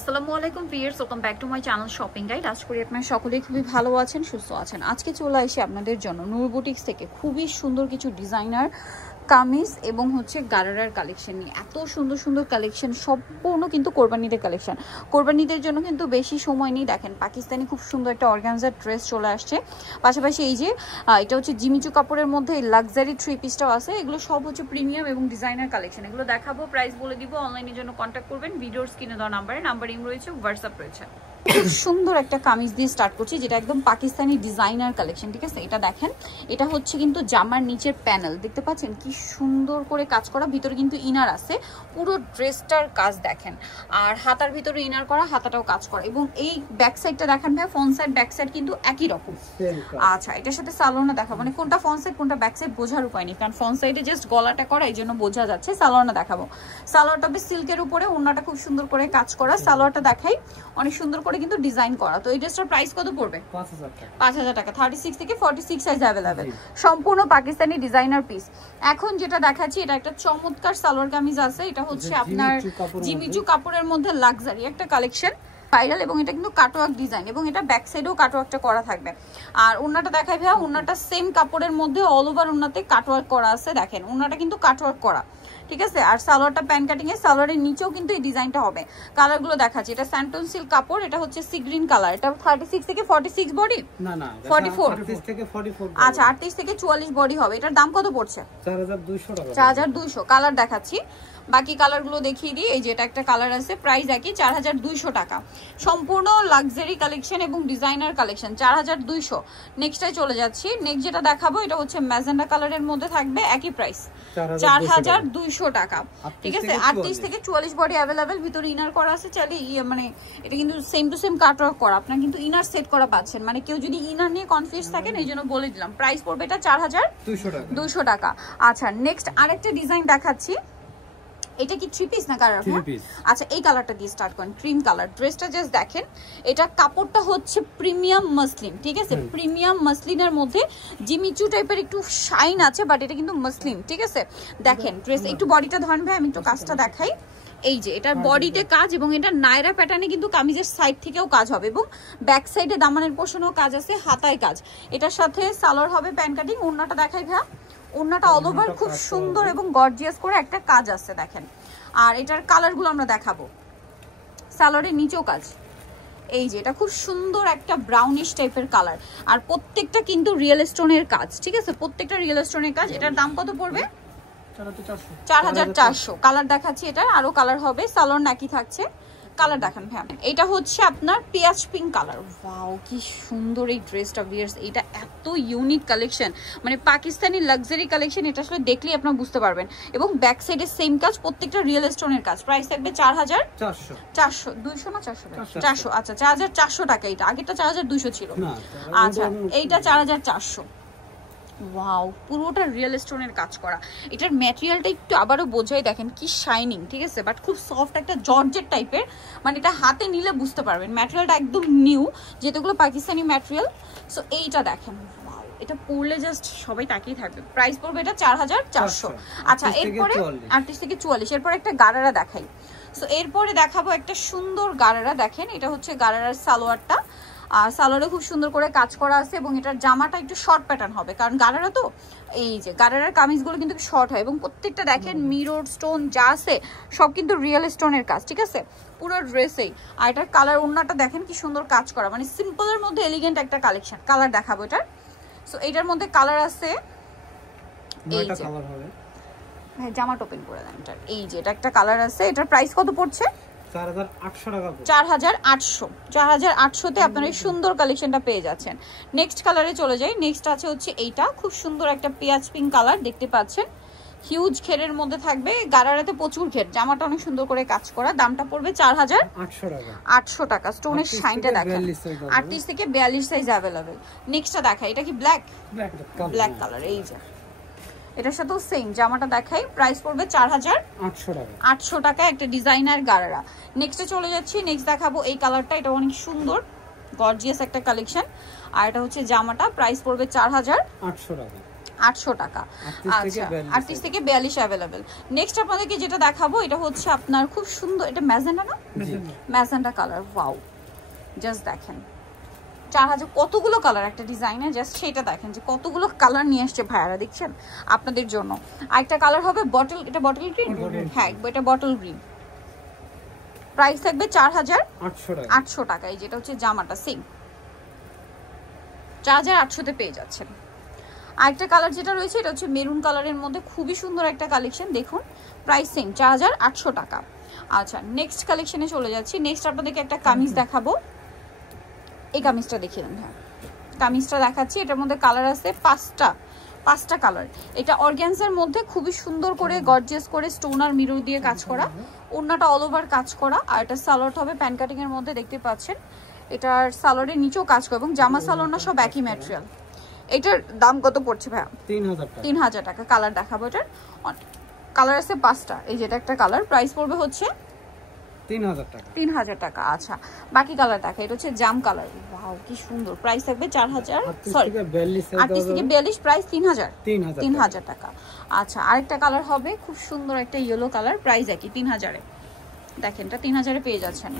আসসালামু আলাইকুম viewers, welcome back to my channel shopping guide. আশা করি আপনারা সকলেই খুবই ভালো আছেন, সুস্থ আছেন। আজকে চলে আসি আপনাদের জন্য নূর বুটিক্স থেকে খুবই সুন্দর কিছু ডিজাইনার কামিজ এবং গারারার কালেকশন নিয়ে। এত সুন্দর সুন্দর কালেকশন, সম্পূর্ণ কিন্তু কোরবানিদের কালেকশন। কোরবানিদের জন্য কিন্তু বেশি সময় নেই। দেখেন পাকিস্তানি খুব সুন্দর একটা অর্গানজার ড্রেস চলে আসছে, পাশাপাশি এই যে এটা হচ্ছে জিমিচু কাপড়ের মধ্যে লাক্সারি থ্রি পিসটাও আছে। এগুলো সব হচ্ছে প্রিমিয়াম এবং ডিজাইনার কালেকশন। এগুলো দেখাবো, প্রাইস বলে দিব। অনলাইনের জন্য কন্ট্যাক্ট করবেন ভিডিওর স্ক্রিনে দেওয়া নাম্বারিং রয়েছে, হোয়াটসঅ্যাপ রয়েছে। খুব সুন্দর একটা কামিজ দিয়ে স্টার্ট করছি, যেটা একদম পাকিস্তানি ডিজাইনার কালেকশন। ঠিক আছে, এটা দেখেন, এটা হচ্ছে কিন্তু জামার নিচের প্যানেল, দেখতে পাচ্ছেন কি সুন্দর করে কাজ করা। ভিতরে কিন্তু ইনার আছে, পুরো ড্রেসটার কাজ দেখেন। আর হাতার ভিতরে ইনার করা, হাতাটাও কাজ করা। এবং এই ব্যাক সাইডটা দেখেন ভাই, ফ্রন্ট সাইড ব্যাক সাইড কিন্তু একই রকম। আচ্ছা, এটার সাথে সালোয়ারটা দেখাবো, মানে কোনটা ফ্রন্ট সাইড কোনটা ব্যাক সাইড বোঝার উপায় নেই, কারণ ফ্রন্ট সাইডে জাস্ট গলাটা করা, এই জন্য বোঝা যাচ্ছে। সালোয়ারটা দেখাবো। সালোয়ারটা বেশ সিল্কের উপরে, ওড়নাটা খুব সুন্দর করে কাজ করা। সালোয়ারটা দেখাই, অনেক সুন্দর করে কিন্তু ডিজাইন করা। তো এই ড্রেসটার প্রাইস কত পড়বে? 5000 টাকা। 36 থেকে 46 সাইজ अवेलेबल, সম্পূর্ণ পাকিস্তানি ডিজাইনার পিস। এখন যেটা দেখাচ্ছি, এটা একটা চমৎকার সালোয়ার কামিজ আছে। এটা হচ্ছে আপনার জিমিচু কাপড়ের মধ্যে লাক্সারি একটা কালেকশন, ভাইরাল। এবং এটা কিন্তু কাটওয়ার্ক ডিজাইন, এবং এটা ব্যাক সাইডেও কাটওয়ার্কটা করা থাকবে। আর ওন্নাটা দেখাই ভাইয়া, ওন্নাটা সেম কাপড়ের মধ্যে অল ওভার ওন্নাতে কাটওয়ার্ক করা আছে। দেখেন ওন্নাটা কিন্তু কাটওয়ার্ক করা, ঠিক আছে। আর সালোয়ারটা প্যান কাটিং এ, সালোয়ারের নিচেও কিন্তু এই ডিজাইনটা হবে। কালারগুলো দেখাচ্ছি, এটা স্যান্টন সিল্ক কাপড়, এটা হচ্ছে সি গ্রিন কালার। এটা 36 থেকে 46 বডি, না না 44, 38 থেকে 44। আচ্ছা, 38 থেকে 44 বডি হবে। এটার দাম কত পড়ছে? 4200 টাকা। 4200। কালার দেখাচ্ছি, বাকি কালারগুলো দেখিয়ে দিই। এই যে এটা একটা কালার আছে, প্রাইস একই, 4200 টাকা। সম্পূর্ণ লাক্সারি কালেকশন এবং ডিজাইনার কালেকশন, 4200। নেক্সটটাই চলে যাচ্ছি। নেক্সট যেটা দেখাবো, এটা হচ্ছে ম্যাজেন্ডা কালারের মধ্যে থাকবে, একই প্রাইস 4200 টাকা। ঠিক আছে, 38 থেকে 44 বডি अवेलेबल। ভিতরে ইনার করা আছে, চাইলে মানে এটা কিন্তু সেম টু সেম কাটওয়ার্ক করা, আপনারা কিন্তু ইনার সেট করা পাচ্ছেন। মানে কেউ যদি ইনার নিয়ে কনফিউজ থাকেন, এই জন্য বলে দিলাম। প্রাইস পড়বে এটা 4200 টাকা। আচ্ছা, নেক্সট আরেকটা ডিজাইন দেখাচ্ছি। এটা কি থ্রি পিস না কালার? আচ্ছা, এই কালারটা দিয়ে স্টার্ট করেন, ক্রিম কালার। ড্রেসটা জাস্ট দেখেন, এটা কাপড়টা হচ্ছে প্রিমিয়াম মসলিন, ঠিক আছে। প্রিমিয়াম মসলিনের মধ্যে জিমিচু টাইপের একটু শাইন আছে, বাট এটা কিন্তু মসলিন, ঠিক আছে। দেখেন ড্রেস, একটু বডিটা ধরেন ভাই, আমি একটু কাজটা দেখাই। এই যে এটার বডিতে কাজ, এবং এটা নায়রা প্যাটার্নে কিন্তু কামিজের সাইড থেকেও কাজ হবে, এবং ব্যাক সাইডে দামানের পোর্শনেও কাজ আছে, হাতায় কাজ। এটার সাথে সালোয়ার হবে প্যান কাটিং। ওড়নাটা দেখাই ভাই, ওড়নাটা অল ওভার খুব সুন্দর এবং গর্জিয়াস করে একটা কাজ আছে, দেখেন। আর এটার কালারগুলো আমরা দেখাবো। সালোয়ারের নিচেও কাজ, এই যে এটা খুব সুন্দর একটা ব্রাউনিশ টাইপের কালার। আর প্রত্যেকটা কিন্তু রিয়েল স্টোনের কাজ, ঠিক আছে, প্রত্যেকটা রিয়েল স্টোনের কাজ। এটার দাম কত পড়বে? 4400। কালার দেখাচ্ছি, এটার আরো কালার হবে, সালোয়ার নাকি থাকছে। কালার দেখেন ভাই, এটা হচ্ছে আপনার পেঁয়াজ পিঙ্ক কালার। ওয়াও, কি সুন্দর এই ড্রেসটা ভিউয়ার্স। এটা এত ইউনিক কালেকশন, মানে পাকিস্তানি লাক্সারি কালেকশন। এটা আসলে দেখলেই আপনারা বুঝতে পারবেন। এবং ব্যাক সাইডে সেম কাজ, প্রত্যেকটা রিয়েল স্টোনের কাজ। প্রাইস থাকবে 4400। 200 না 400? আচ্ছা, 4400 টাকা। এটা আগেরটা 4200 ছিল। আচ্ছা, এইটা 4400। ওয়াও, পুরোটা রিয়েল স্টোনের কাজ করা। এটার ম্যাটেরিয়ালটা একটু আবারও বোঝাই, দেখেন কি শাইনিং, ঠিক আছে, বাট খুব সফট একটা জর্জেট টাইপের। মানে এটা হাতে নিলে বুঝতে পারবেন ম্যাটেরিয়ালটা একদম নিউ, যেগুলো পাকিস্তানি ম্যাটেরিয়াল। সো এইটা দেখেন, ওয়াও, এটা পরলে জাস্ট সবাই তাকিয়ে থাকবে। প্রাইস পড়বে এটা 4400। আচ্ছা, এরপরে 38 থেকে 44। এরপর একটা গারারা দেখাই। সো এরপরে দেখাবো একটা সুন্দর গারারা। দেখেন, এটা হচ্ছে গারারার সালোয়ারটা। আর সালোয়ারে খুব সুন্দর করে কাজ করা আছে, এবং এটার জামাটা একটু শর্ট প্যাটার্ন হবে, কারণ গারারা তো। এই যে গারারার কামিজগুলো কিন্তু শর্ট হয়, এবং প্রত্যেকটা দেখেন মিরর স্টোন যা আছে সব কিন্তু রিয়েল স্টোনের কাজ, ঠিক আছে, পুরো ড্রেসেই। আর এটার কালার, ওড়নাটা দেখেন কি সুন্দর কাজ করা, মানে সিম্পলের মধ্যে এলিগেন্ট একটা কালেকশন। কালার দেখাবো এটার। সো এটার মধ্যে কালার আছে, এই যে হ্যাঁ, জামাটা ওপেন করে দেন এটার। এই যে এটা একটা কালার আছে। এটার প্রাইস কত পড়ছে? 4800 টাকা। 4800 আপনারা এই সুন্দর কালেকশনটা পেয়ে যাচ্ছেন। নেক্সট কালারে চলে যাই। নেক্সট আছে হচ্ছে এইটা, খুব সুন্দর একটা পেঁয়াজ পিঙ্ক কালার, দেখতে পাচ্ছেন। হিউজ ঘেরের মধ্যে থাকবে, গারারাতে প্রচুর ঘের, জামাটা অনেক সুন্দর করে কাজ করা। দামটা পড়বে 4800 টাকা। স্টোনের শাইনটা দেখেন, 38 থেকে 42 সাইজ अवेलेबल। নেক্সটটা দেখা, এটা কি ব্ল্যাক কালার। এই যে এটার সাথেও সেম জামাটা দেখাই। প্রাইস পড়বে 4800 টাকা, একটা ডিজাইনার গারারা। নেক্সটে চলে যাচ্ছি। নেক্সট দেখাবো এই কালারটা, এটা অনেক সুন্দর গর্জিয়াস একটা কালেকশন। আর এটা হচ্ছে জামাটা, প্রাইস পড়বে 4800 টাকা। 800 টাকা। আচ্ছা 38 থেকে 42 अवेलेबल। নেক্সট আপনাদেরকে যেটা দেখাবো এটা হচ্ছে আপনার খুব সুন্দর, এটা ম্যাজেন্টা না? Magenta colour. ওয়াও, জাস্ট দেখেন 4000 কতগুলো কালার একটা ডিজাইনে, জাস্ট সেটা দেখেন যে কতগুলো কালার নিয়ে আসছে ভাইয়ারা, দেখছেন আপনাদের জন্য। আরেকটা কালার হবে বটল, এটা বটল গ্রিন, হ্যাঁ এটা বটল গ্রিন। প্রাইস থাকবে 4800 টাকা। এই যেটা হচ্ছে জামাটা সেম 4800 তে পেয়ে যাচ্ছেন। আরেকটা কালার যেটা রয়েছে এটা হচ্ছে মেরুন কালারের মধ্যে খুবই সুন্দর একটা কালেকশন, দেখুন প্রাইস সেম 4800 টাকা। আচ্ছা নেক্সট কালেকশনে চলে যাচ্ছি। নেক্সট আপনাদেরকে একটা কামিজ দেখাবো, এই কামিজটা দেখিয়ে দেন। হ্যাঁ কামিজটা দেখাচ্ছি, এটার মধ্যে কালার আছে পাঁচটা কালার। এটা অর্গানজার মধ্যে খুবই সুন্দর করে গর্জিয়াস করে স্টোন আর মিরর দিয়ে কাজ করা, ওড়নাটা অল ওভার কাজ করা, আর এটা সালোয়ার হবে প্যান কাটিং এর মধ্যে, দেখতে পাচ্ছেন এটার সালোয়ারের নিচেও কাজ করা এবং জামা সালোয়ার না সব একই ম্যাটেরিয়াল। এটার দাম কত পড়ছে ভাইয়া? 3000 টাকা। কালার দেখাবো, এটার কালার আছে 5টা। এই যেটা একটা কালার, প্রাইস পড়বে হচ্ছে 3000 টাকা। আচ্ছা বাকি কালার দেখা, এটা হচ্ছে জাম কালার। ওয়াও কি সুন্দর, প্রাইস থাকবে 4000, সরি 38 থেকে 42, প্রাইস 3000 টাকা। আচ্ছা আরেকটা কালার হবে খুব সুন্দর একটা ইয়েলো কালার, প্রাইস একই 3000 এ। দেখেন এটা 3000 এ পেয়ে যাচ্ছেন।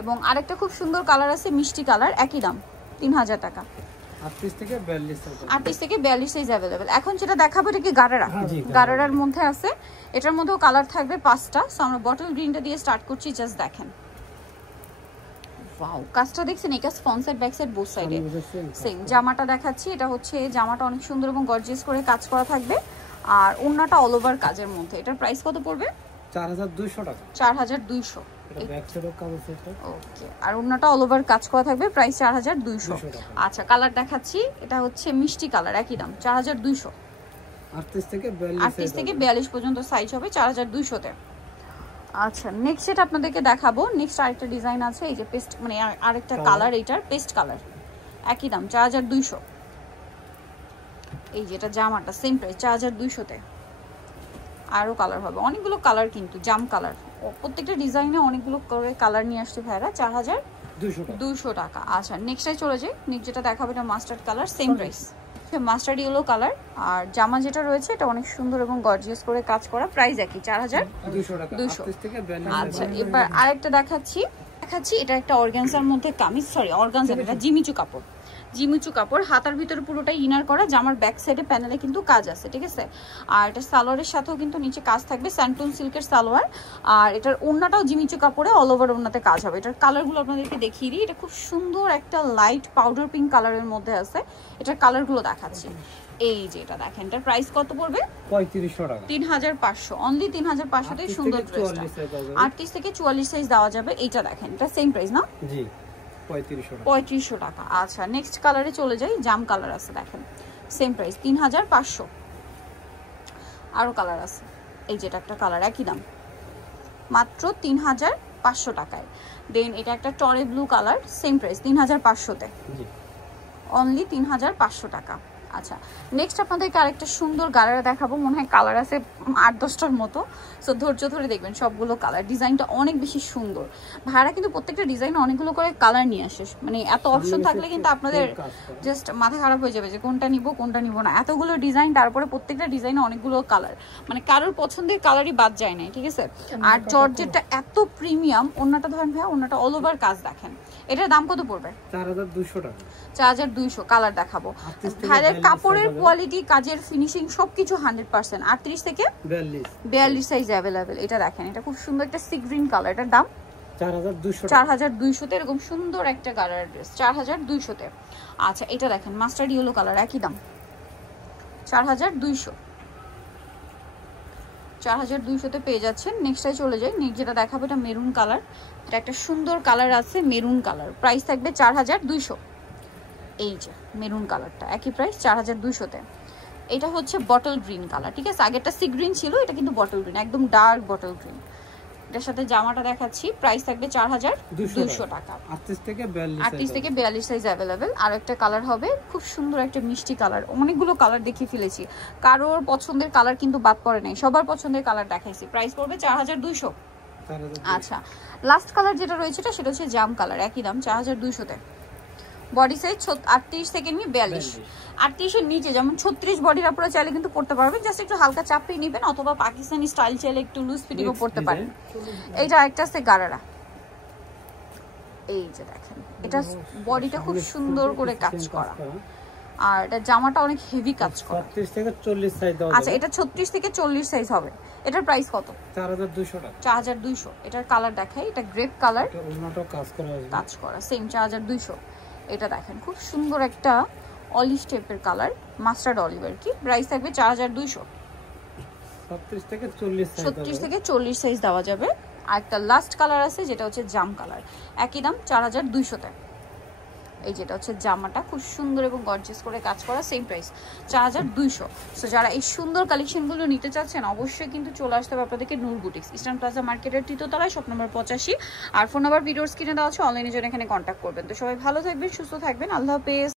এবং আরেকটা খুব সুন্দর কালার আছে মিষ্টি কালার, একই দাম 3000 টাকা। 38 থেকে 42 সাইজ अवेलेबल। এখন যেটা দেখাবো এটা কি গারারার মধ্যে আছে, এটার মধ্যেও কালার থাকবে 5টা। সো আমরা বটল গ্রিনটা দিয়ে স্টার্ট করছি, জাস্ট দেখেন ওয়াও কাজটা দেখছেন, এটা front side back side both সাইডে সেম। জামাটা দেখাচ্ছি, এটা হচ্ছে জামাটা অনেক সুন্দর এবং গর্জিয়াস করে কাজ করা থাকবে, আর ওড়নাটা অল ওভার কাজের মধ্যে। এটার প্রাইস কত পড়বে? 4200 টাকা। 4200। ওকে, আর ওড়নাটা অল ওভার কাজ করা থাকবে, প্রাইস 4200। আচ্ছা কালার দেখাচ্ছি, এটা হচ্ছে মিষ্টি কালার, একই দাম 4200। 38 থেকে 42 পর্যন্ত সাইজ হবে 4200 তে। আচ্ছা নেক্সট যেটা আপনাদেরকে দেখাবো, নেক্সট আরেকটা ডিজাইন আছে, এই যে পেস্ট মানে আরেকটা কালার, এটার পেস্ট কালার, একই দাম 4200। এই যেটা জামাটা সেম প্রাইস 4200 তে। আরো কালার হবে, অনেকগুলো কালার কিন্তু জাম কালার, প্রত্যেকটা ডিজাইনে অনেকগুলো করে কালার নিয়ে আসছে ভাইরা, 4200 টাকা। আচ্ছা নেক্সটে চলে যাই। নেক্সট যেটা দেখাবো এটা mustard colour, same price mustard yellow colour. আর জামা যেটা রয়েছে এটা অনেক সুন্দর এবং গর্জিয়াস করে কাজ করা, প্রাইস একই 4200। আচ্ছা এবার আরেকটা দেখাচ্ছি, এটা একটা অর্গানজার মধ্যে কামিজ, সরি অর্গানজা এটা জিমিচু কাপড়, হাতার ভিতরে পুরোটাই ইনার করা, জামার ব্যাক সাইডে প্যানেলে কিন্তু কাজ আছে, ঠিক আছে। আর এটা সালোয়ারের সাথেও কিন্তু নিচে কাজ থাকবে, স্যান্টুন সিল্কের সালোয়ার। আর এটার ওড়নাটাও জিমিচু কাপড়ে অল ওভার ওড়নাতে কাজ হবে। এটার কালারগুলো আপনাদেরকে দেখিয়ে দিই, এটা খুব সুন্দর একটা লাইট পাউডার পিঙ্ক কালারের মধ্যে আছে। এটার কালারগুলো দেখাচ্ছি, এই যে এটা দেখেন, এটার প্রাইস কত পড়বে? 3500 টাকা। 3500, অনলি 3500 তেই সুন্দর ড্রেসটা। 38 থেকে 44 সাইজ দেওয়া যাবে। এইটা দেখেন, এটা সেম প্রাইস না? জি 3500 টাকা। আচ্ছা নেক্সট কালারে চলে যাই, জাম কালার আছে, দেখেন সেম প্রাইস 3500। আরো কালার আছে, এই যেটা একটা কালার, একই দাম মাত্র 3500 টাকায়। দেন এটা একটা টরে ব্লু কালার, সেম প্রাইস 3500 তে, অনলি 3500 টাকা। আচ্ছা নেক্সট আপনাদেরকে আরেকটা সুন্দর গারারা দেখাবো, মনে হয় কালার আছে 8-10টার মতো, সো ধৈর্য ধরে দেখবেন সবগুলো কালার। ডিজাইনটা অনেক বেশি সুন্দর, ভাড়া কিন্তু প্রত্যেকটা ডিজাইনে অনেকগুলো করে কালার নিয়ে আসে, মানে এত অপশন থাকলে কিন্তু আপনাদের জাস্ট মাথা খারাপ হয়ে যাবে যে কোনটা নিব না, এতগুলো ডিজাইন, তারপরে প্রত্যেকটা ডিজাইনে অনেকগুলো কালার, মানে কারোর পছন্দের কালারই বাদ যায় না, ঠিক আছে। আর জর্জেটটা এত প্রিমিয়াম, ওড়নাটা ধরেন ভাই, ওড়নাটা অল ওভার কাজ দেখেন। এটার দাম কত পড়বে? 4200 টাকা। 4200। কালার দেখাবো, ভাইয়ের কাপড়ের কোয়ালিটি, কাজের ফিনিশিং সবকিছু 100%। 38 থেকে 42 সাইজ अवेलेबल। এটা দেখেন, এটা খুব সুন্দর একটা সি গ্রিন কালার, এটার দাম 4200 তে। এরকম সুন্দর একটা গারারা ড্রেস 4200 তে। আচ্ছা এটা দেখেন মাস্টার্ড ইয়েলো কালার, একই দাম 4200 তে পেয়ে যাচ্ছেন। নেক্সটটাই চলে যাই, নেক্সট যেটা দেখাবো এটা মেরুন কালার, এটা একটা সুন্দর কালার আছে মেরুন কালার, প্রাইস থাকবে 4200। এই যে মেরুন কালারটা একই প্রাইস 4200 তে। এটা হচ্ছে বটল গ্রিন কালার, ঠিক আছে, আগেরটা সি গ্রিন ছিল, এটা কিন্তু বটল গ্রিন, একদম ডার্ক বটল গ্রিন। এটার সাথে জামাটা দেখাচ্ছি, প্রাইস থাকবে 4200 টাকা। 38 থেকে 42 সাইজ अवेलेबल। আর একটা কালার হবে খুব সুন্দর একটা মিষ্টি কালার, অনেকগুলো কালার দেখিয়ে ফেলেছি, কারোর পছন্দের কালার কিন্তু বাদ পড়ে নাই, সবার পছন্দের কালার দেখাইছি। প্রাইস পড়বে 4200। আচ্ছা লাস্ট কালার যেটা রয়েছে সেটা হচ্ছে জাম কালার, একই দাম 4200 তে। বডি সাইজ 38 থেকে নিয়ে 42, 38 এর নিচে যেমন 36 বডির আপনারা চাইলে কিন্তু পড়তে পারবেন, জাস্ট একটু হালকা চাপিয়ে নেবেন, অথবা পাকিস্তানি স্টাইল চাইলে একটু লুজ ফিটিংও পড়তে পারেন। এইটা একটা আছে গারারা, এই যে দেখেন এটা বডিটা খুব সুন্দর করে কাজ করা, আর এটা জামাটা অনেক হেভি কাজ করা। 36 থেকে 40 সাইজ দাও। আচ্ছা এটা 36 থেকে 40 সাইজ হবে। এটার প্রাইস কত? 4200 টাকা। 4200। এটার কালার দেখাই, এটা গ্রেপ কালার, এটা ওনাটাও কাজ করা আছে, কাজ করা সেম 4200। এটা দেখেন খুব সুন্দর একটা অলিভ টাইপের কালার, মাস্টার্ড অলিভ আর কি। প্রাইস থাকবে 4200। 36 থেকে 40 সাইজ, 36 থেকে 40 সাইজ দেওয়া যাবে। আর একটা লাস্ট কালার আছে যেটা হচ্ছে জাম কালার, একই দাম 4200 তে। এই যেটা হচ্ছে জামাটা খুব সুন্দর এবং গর্জিয়াস করে কাজ করা, সেম প্রাইস 4200। সো যারা এই সুন্দর কালেকশনগুলো নিতে চাচ্ছেন অবশ্যই কিন্তু চলে আসতে হবে আপনাদেরকে নূর বুটিক্স, ইস্টার্ন প্লাজা মার্কেটের 3য় তলায়, শপ নম্বর 85। আর ফোন নাম্বার ভিডিওর স্ক্রিনে দেওয়া আছে, অনলাইনে জন্য এখানে কন্ট্যাক্ট করবেন। তো সবাই ভালো থাকবেন, সুস্থ থাকবেন, আল্লাহ হাফেজ।